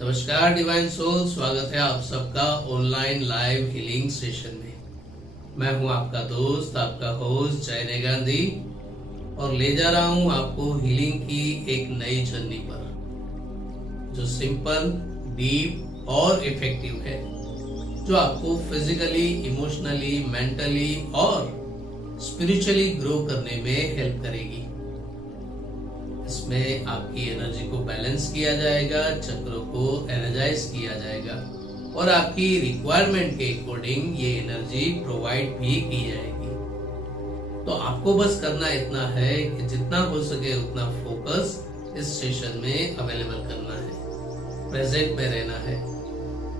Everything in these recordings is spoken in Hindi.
नमस्कार डिवाइन सोल, स्वागत है आप सबका ऑनलाइन लाइव हीलिंग सेशन में। मैं हूं आपका दोस्त, आपका होस्ट जयने गांधी, और ले जा रहा हूं आपको हीलिंग की एक नई जर्नी पर, जो सिंपल, डीप और इफेक्टिव है, जो आपको फिजिकली, इमोशनली, मेंटली और स्पिरिचुअली ग्रो करने में हेल्प करेगी। इसमें आपकी एनर्जी को बैलेंस किया जाएगा, चक्रों को एनर्जाइज किया जाएगा और आपकी रिक्वायरमेंट के अकॉर्डिंग ये एनर्जी प्रोवाइड भी की जाएगी। तो आपको बस करना इतना है कि जितना हो सके उतना फोकस इस सेशन में अवेलेबल करना है, प्रेजेंट में रहना है,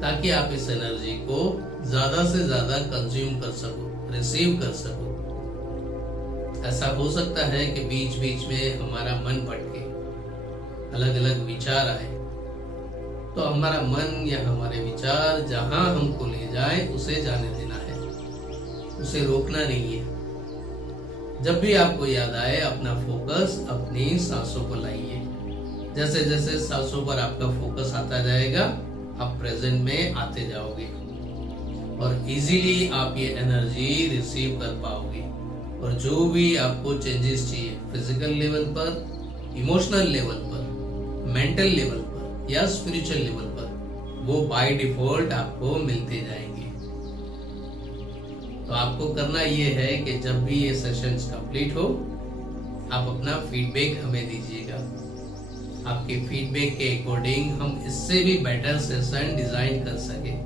ताकि आप इस एनर्जी को ज्यादा से ज्यादा कंज्यूम कर सको, रिसीव कर सको। ऐसा हो सकता है कि बीच बीच में हमारा मन भटके, अलग अलग विचार आए, तो हमारा मन या हमारे विचार जहां हमको ले जाए उसे जाने देना है, उसे रोकना नहीं है। जब भी आपको याद आए, अपना फोकस अपनी सांसों को लाइए। जैसे जैसे सांसों पर आपका फोकस आता जाएगा, आप प्रेजेंट में आते जाओगे और इजीली आप ये एनर्जी रिसीव कर पाओगे। और जो भी आपको चेंजेस चाहिए, फिजिकल लेवल पर, इमोशनल लेवल पर, मेंटल लेवल पर या स्पिरिचुअल लेवल पर, वो बाय डिफॉल्ट आपको मिलते जाएंगे। तो आपको करना ये है कि जब भी ये सेशंस कंप्लीट हो, आप अपना फीडबैक हमें दीजिएगा। आपके फीडबैक के अकॉर्डिंग हम इससे भी बेटर सेशन डिजाइन कर सके,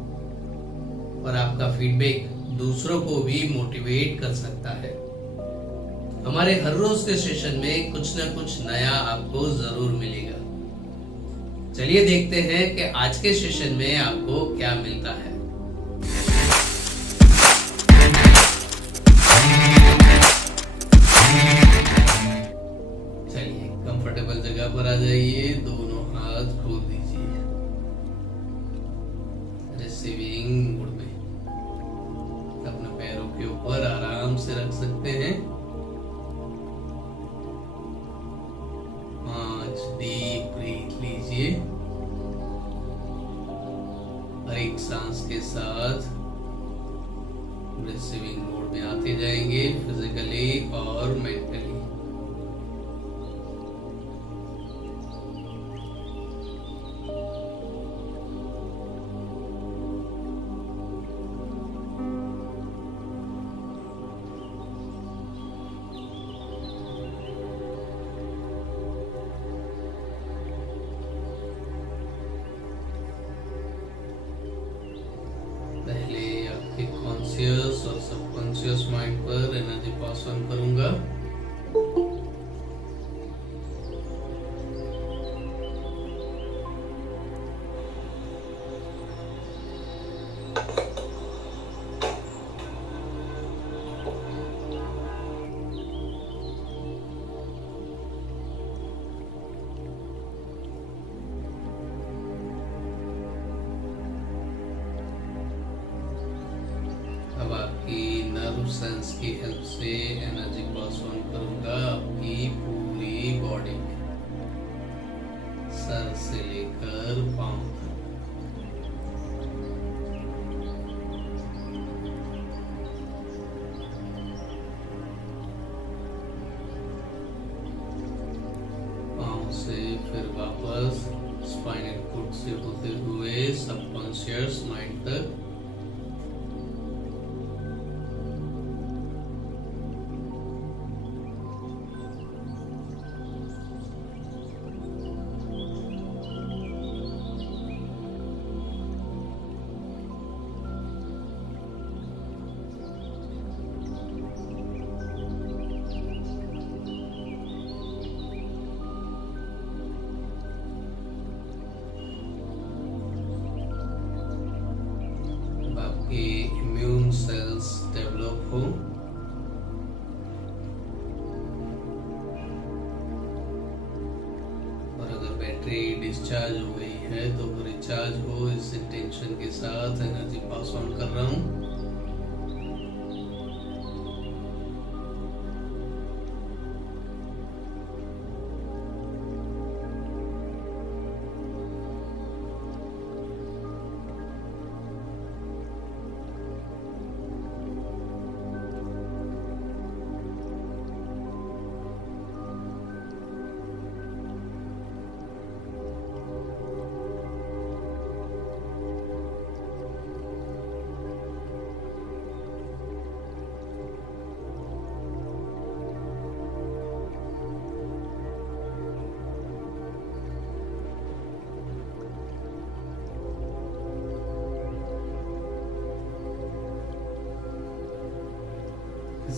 और आपका फीडबैक दूसरों को भी मोटिवेट कर सकता है। हमारे हर रोज के सेशन में कुछ न कुछ नया आपको जरूर मिलेगा। चलिए देखते हैं कि आज के सेशन में आपको क्या मिलता है। चलिए कंफर्टेबल जगह पर आ जाइए, दोनों हाथ खोल दीजिए, रिसीविंग मोड में। अपने पैरों के ऊपर आराम से रख सकते हैं। डीप ब्रीथ लीजिए और एक सांस के साथ रिसीविंग मोड में आते जाएंगे, फिजिकली और मेंटली। पहले आपके कॉन्शियस और सबकॉन्शियस माइंड पर एनर्जी पास ऑन करूंगा। अब आपकी नर्व सेंस की हेल्प से एनर्जी पास ऑन करूंगा आपकी पूरी बॉडी में, सर से लेकर पांव तक। पांव से फिर वापस स्पाइनल कॉर्ड से होते हुए सबकॉन्शियस माइंड तक। इम्यून सेल्स डेवलप हो, और अगर बैटरी डिस्चार्ज हो गई है तो वो रिचार्ज हो, इस इंटेंशन के साथ एनर्जी पास ऑन कर रहा हूं।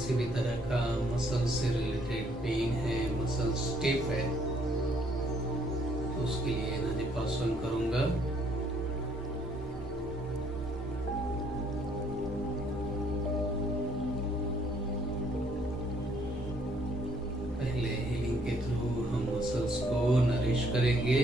किसी भी तरह का मसल से रिलेटेड पेन है, मसल स्टिफ है, तो उसके लिए एनर्जी पास ऑन करूंगा। पहले हीलिंग के थ्रू हम मसल्स को नरिश करेंगे।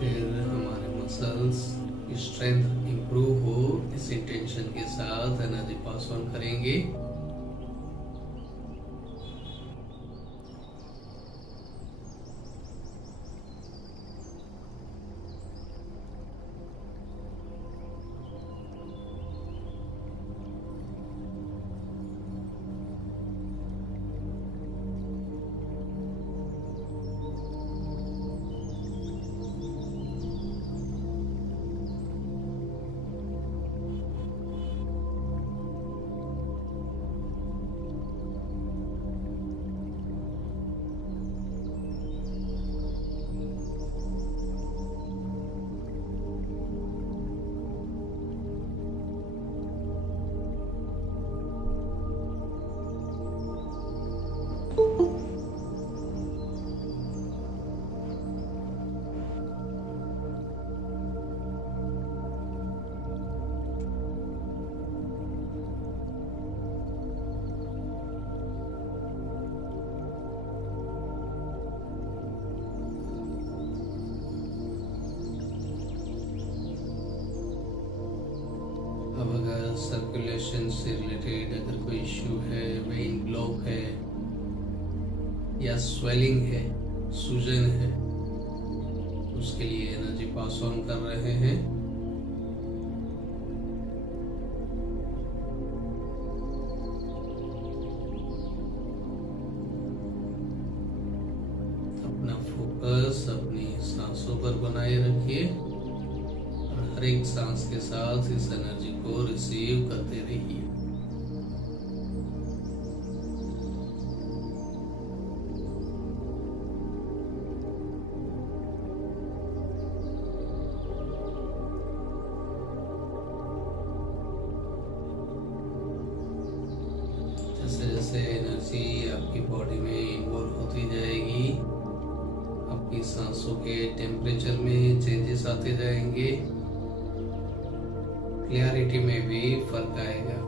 फिर हमारे मसल्स की स्ट्रेंथ इंप्रूव हो, इस इंटेंशन के साथ एनर्जी पास ऑन करेंगे। अब अगर सर्कुलेशन से रिलेटेड अगर कोई इश्यू है, वेन ब्लॉक है या स्वेलिंग है, सूजन है, उसके लिए एनर्जी पास ऑन कर रहे हैं। अपना फोकस अपनी सांसों पर बनाए रखिए और हर एक सांस के साथ इस एनर्जी को रिसीव करते रहिए। जैसे जैसे एनर्जी आपकी बॉडी में इन्वॉल्व होती जाएगी, आपकी सांसों के टेम्परेचर में चेंजेस आते जाएंगे, क्लैरिटी में भी फर्क आएगा।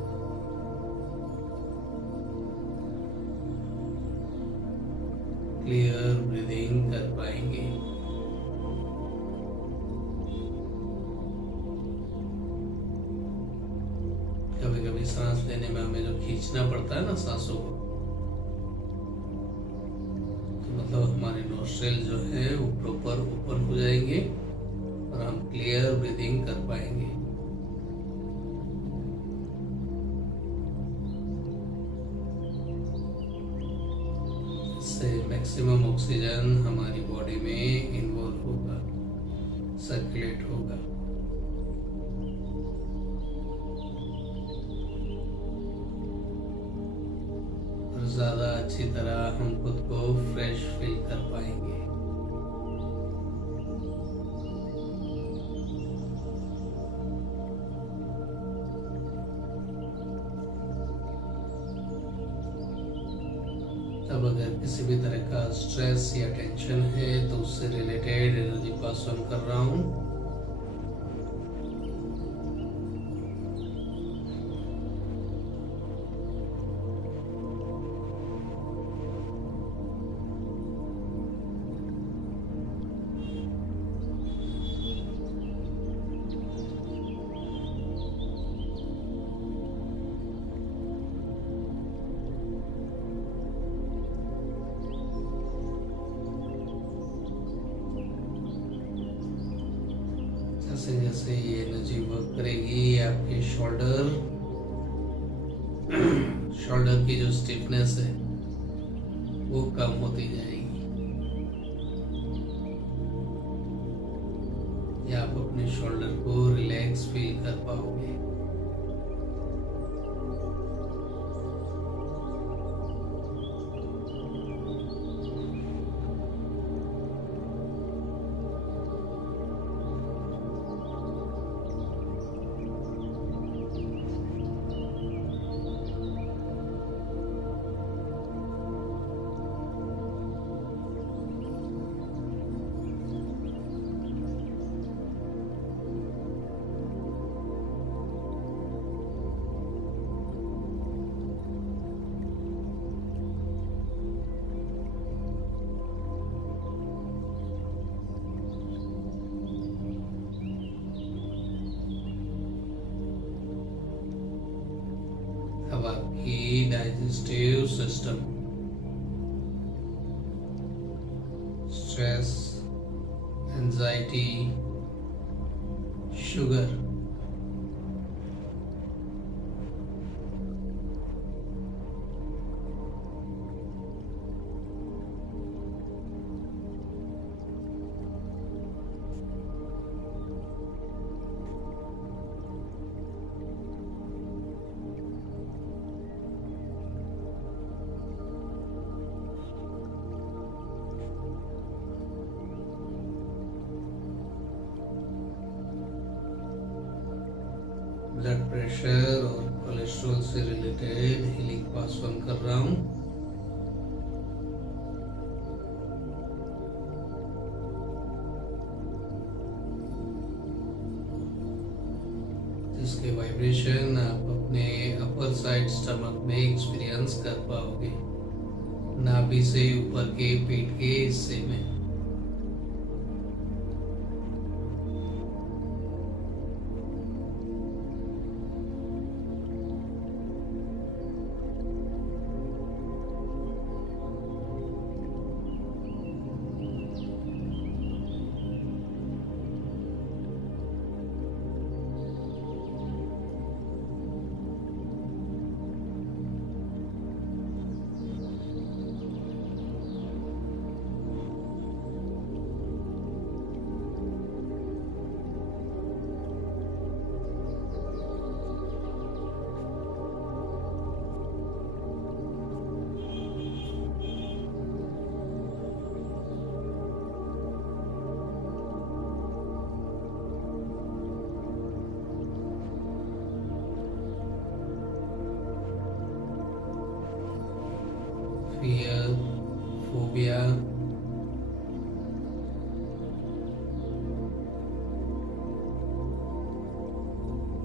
क्लियर ब्रीदिंग कर पाएंगे। कभी कभी सांस लेने में हमें जो खींचना पड़ता है ना सांसों को, तो मतलब हमारे नोस्ट्रिल जो है वो प्रॉपर ओपन हो जाएंगे और हम क्लियर ब्रीदिंग कर पाएंगे। इससे मैक्सिमम ऑक्सीजन हमारी बॉडी में इन्वॉल्व होगा, सर्कुलेट होगा। और ज्यादा अच्छी तरह हम खुद को फ्रेश फील कर पाएंगे। अब अगर किसी भी तरह का स्ट्रेस या टेंशन है तो उससे रिलेटेड एनर्जी पास ऑन कर रहा हूँ। जैसे जैसे ये एनर्जी वर्क करेगी, आपके शोल्डर की जो स्टिफनेस है वो कम होती जाएगी, या आप अपने शोल्डर को रिलैक्स फील कर पाओगे। digestive system. Stress, anxiety, sugar. Blood pressure और कोलेस्ट्रॉल से रिलेटेड हीलिंग पास ऑन कर रहा हूँ। जिसके वाइब्रेशन आप अपने अपर साइड स्टमक में एक्सपीरियंस कर पाओगे, नाभि से ऊपर के पेट के हिस्से में। फियर, फोबिया,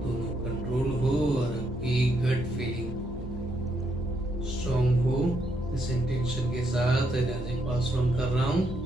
दोनों कंट्रोल हो और आपकी गट फीलिंग स्ट्रॉन्ग हो। इस इंटेंशन के साथ एनर्जी पास ऑन कर रहा हूँ।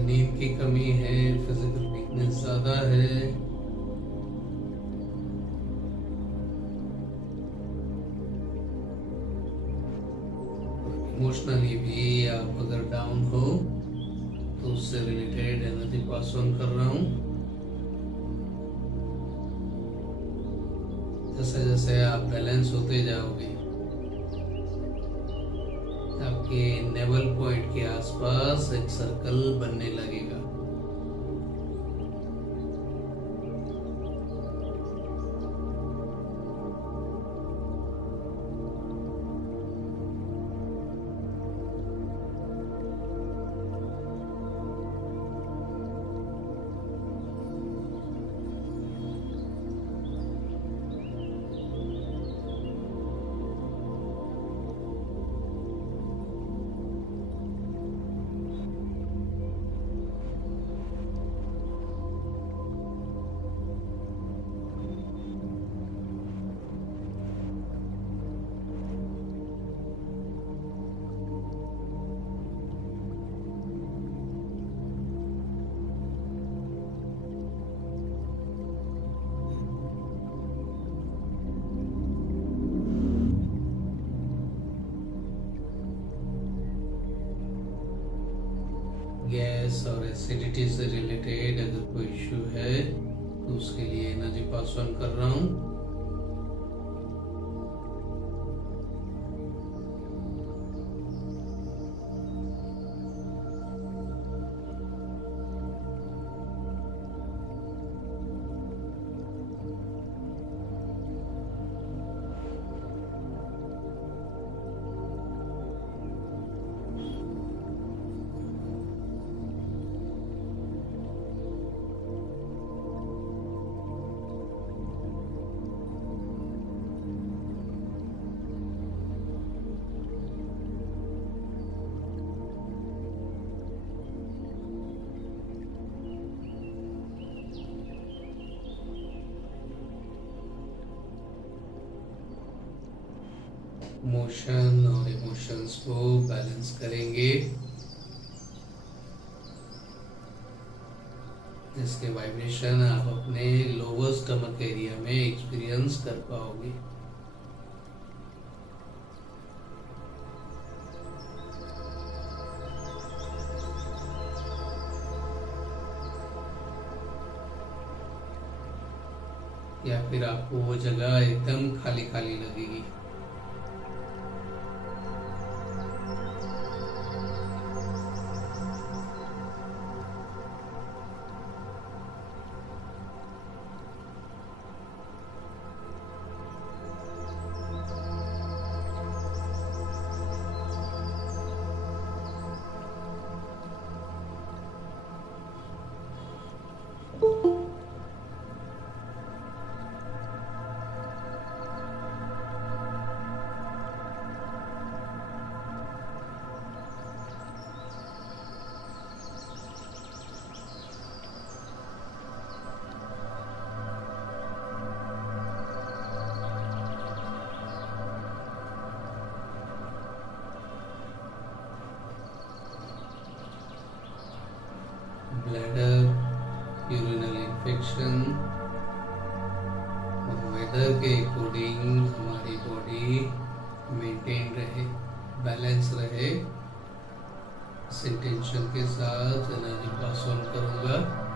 नींद की कमी है, फिजिकल वीकनेस ज्यादा है, इमोशनली भी आप अगर डाउन हो तो उससे रिलेटेड एनर्जी पास ऑन कर रहा हूँ। जैसे जैसे आप बैलेंस होते जाओगे, आपके नेवल पॉइंट के आसपास एक सर्कल बनने लगेगा। गैस और एसिडिटी से रिलेटेड अगर कोई इश्यू है तो उसके लिए एनर्जी पास ऑन कर रहा हूँ। मोशन और इमोशंस को बैलेंस करेंगे, जिसके वाइब्रेशन आप अपने लोअर स्टमक एरिया में एक्सपीरियंस कर पाओगे। या फिर आपको वो जगह एकदम खाली खाली लगेगी। ब्लैडर, यूरिनल इन्फेक्शन और वेदर के अकॉर्डिंग हमारी बॉडी मेंटेन रहे, बैलेंस रहे। इस इंटेंशन के साथ एनर्जी पास ऑन करूंगा।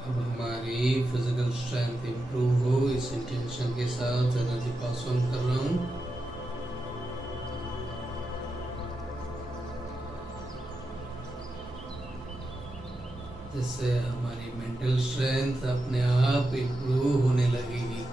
अब हमारी फिजिकल स्ट्रेंथ इम्प्रूव हो, इस इंटेंशन के साथ एनर्जी पास ऑन कर रहा हूँ। जिससे हमारी मेंटल स्ट्रेंथ अपने आप इम्प्रूव होने लगेगी।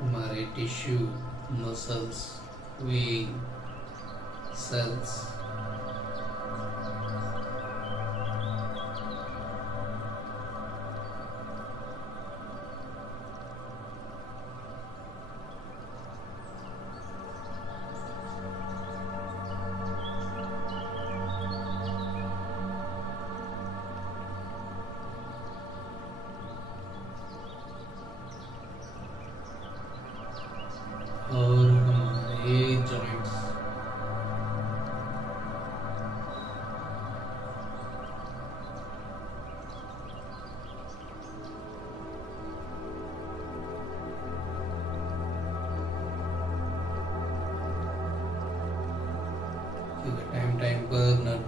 हमारे tissue, muscles, vein, cells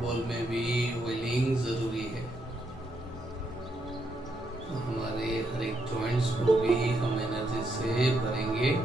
ball में भी ऑयलिंग जरूरी है। हमारे हर एक जॉइंट्स को भी हम एनर्जी से भरेंगे।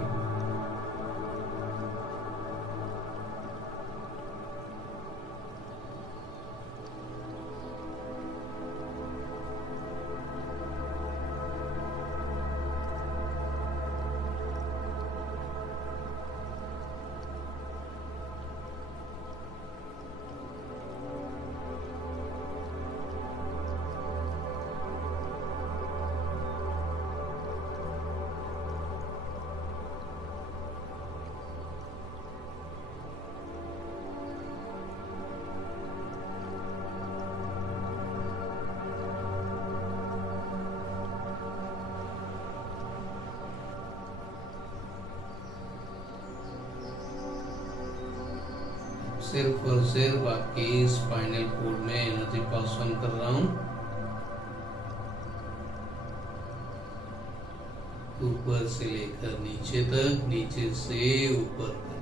सिर्फ और सिर्फ आपकी स्पाइनल कॉर्ड में एनर्जी पास ऑन कर रहा हूं, ऊपर से लेकर नीचे तक, नीचे से ऊपर तक।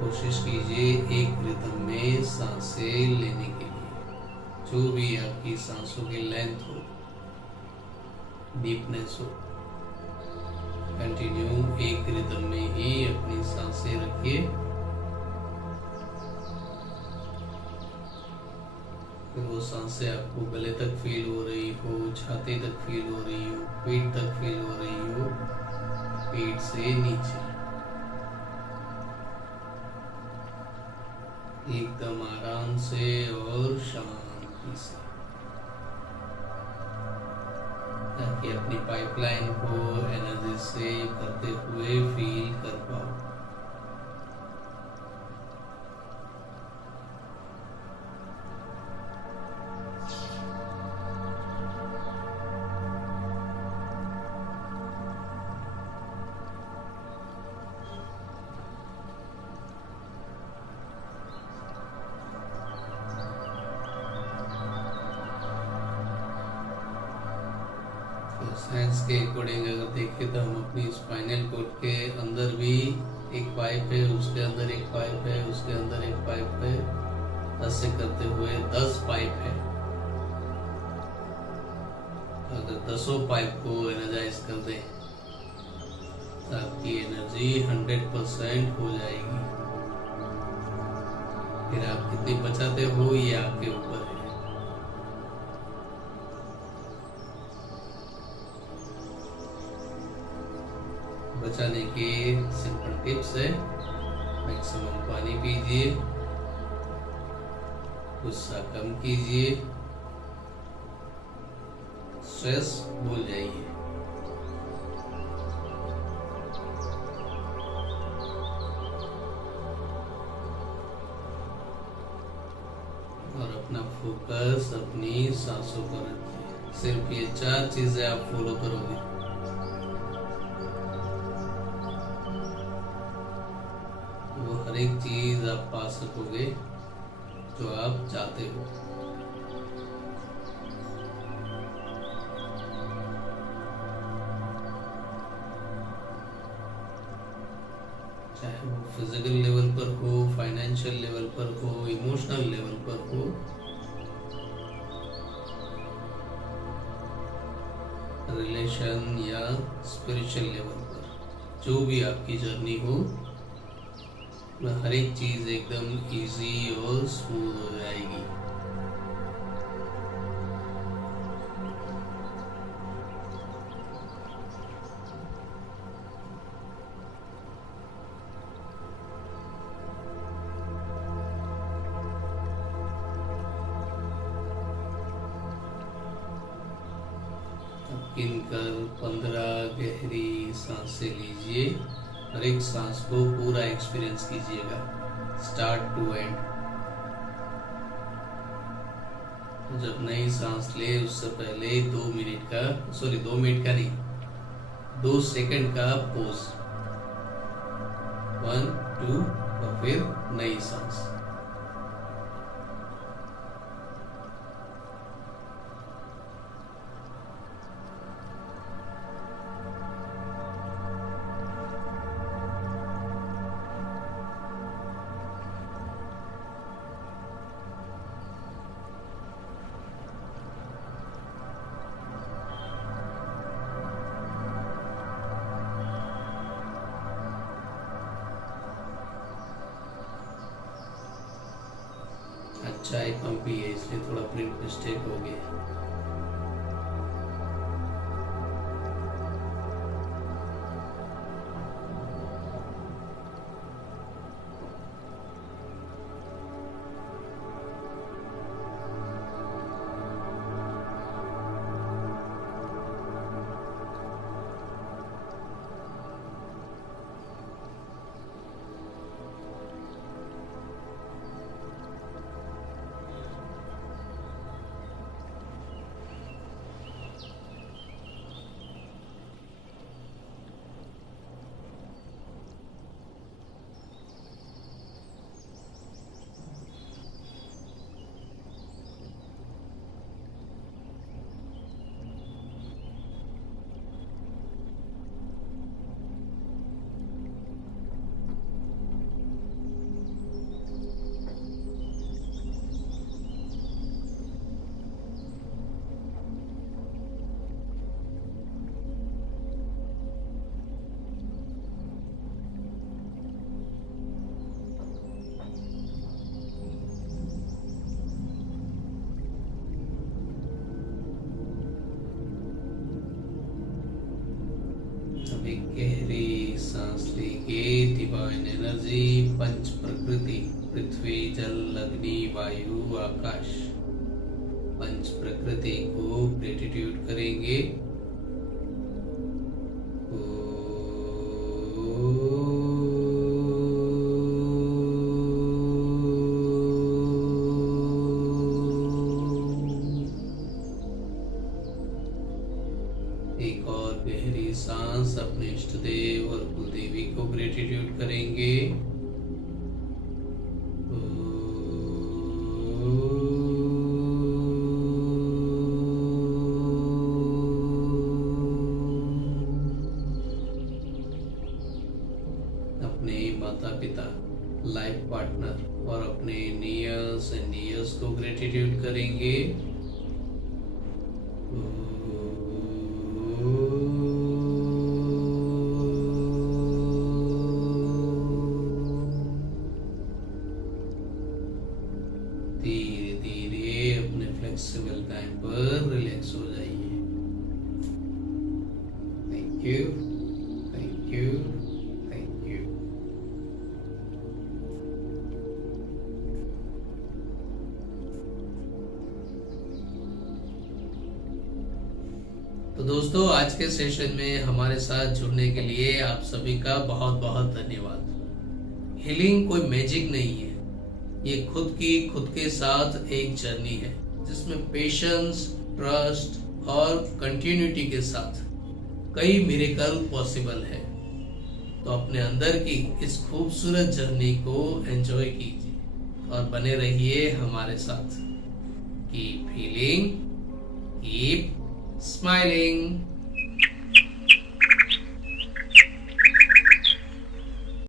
कोशिश कीजिए एक रिदम में सांसें लेने के लिए, जो भी आपकी सांसों की लेंथ हो, डीपनेस हो, कंटिन्यू एक रिदम में ही अपनी सांसें रखिए। फिर वो सांसें आपको गले तक फील हो रही हो, छाती तक फील हो रही हो, पीठ तक फील हो रही हो, पीठ से नीचे एकदम आराम से और शांति से, ताकि अपनी पाइपलाइन को एनर्जी से भरते हुए फील कर पाओ। साइंस के अकॉर्डिंग अगर देखें तो हम अपनी स्पाइनल कॉर्ड के अंदर भी एक पाइप है, उसके अंदर एक पाइप है, उसके अंदर एक पाइप है, ऐसे करते हुए 10 पाइप है। अगर 10 पाइप को एनर्जाइज कर दें तो आपकी एनर्जी 100% हो जाएगी। फिर आप कितनी बचाते हो ये आपके ऊपर है। बचाने के सिंपल टिप्स है, मैक्सिमम पानी पीजिए, गुस्सा कम कीजिए, स्ट्रेस भूल जाइए। और अपना फोकस अपनी सांसों पर रखिए। सिर्फ ये 4 चीजें आप फॉलो करोगे, हर एक चीज आप पा सकोगे जो आप चाहते हो। चाहे वो फिजिकल लेवल पर हो, फाइनेंशियल लेवल पर हो, इमोशनल लेवल पर हो, रिलेशन या स्पिरिचुअल लेवल पर, जो भी आपकी जर्नी हो, हर एक चीज एकदम इजी और स्मूथ हो जाएगी। गिनकर 15 गहरी सांसें लीजिए। हर एक सांस को पूरा एक्सपीरियंस कीजिएगा, स्टार्ट टू एंड। जब नई सांस ले उससे पहले 2 मिनट का, 2 मिनट का नहीं, 2 सेकंड का पोज, 1 2 और फिर नई सांस। चाय कम पी है इसलिए थोड़ा प्रिंट मिस्टेक हो गया। एक गहरी सांस लेके डिवाइन एनर्जी पंच प्रकृति पृथ्वी जल अग्नि वायु आकाश पंच प्रकृति को ग्रेटिट्यूड करेंगे। एक और गहरी सांस अपने इष्ट देव और कुलदेवी को ग्रेटिट्यूड करेंगे। अपने माता पिता, लाइफ पार्टनर और अपने नियर्स एंड डियर्स को ग्रेटिट्यूड करेंगे। धीरे धीरे अपने फ्लेक्सिबल टाइम पर रिलैक्स हो जाइए। Thank you, thank you, thank you. तो दोस्तों, आज के सेशन में हमारे साथ जुड़ने के लिए आप सभी का बहुत बहुत धन्यवाद। हीलिंग कोई मैजिक नहीं है, ये खुद के साथ एक जर्नी है जिसमें पेशेंस, ट्रस्ट और कंटिन्यूटी के साथ कई मिरेकल पॉसिबल है। तो अपने अंदर की इस खूबसूरत जर्नी को एंजॉय कीजिए और बने रहिए हमारे साथ। Keep healing, keep smiling.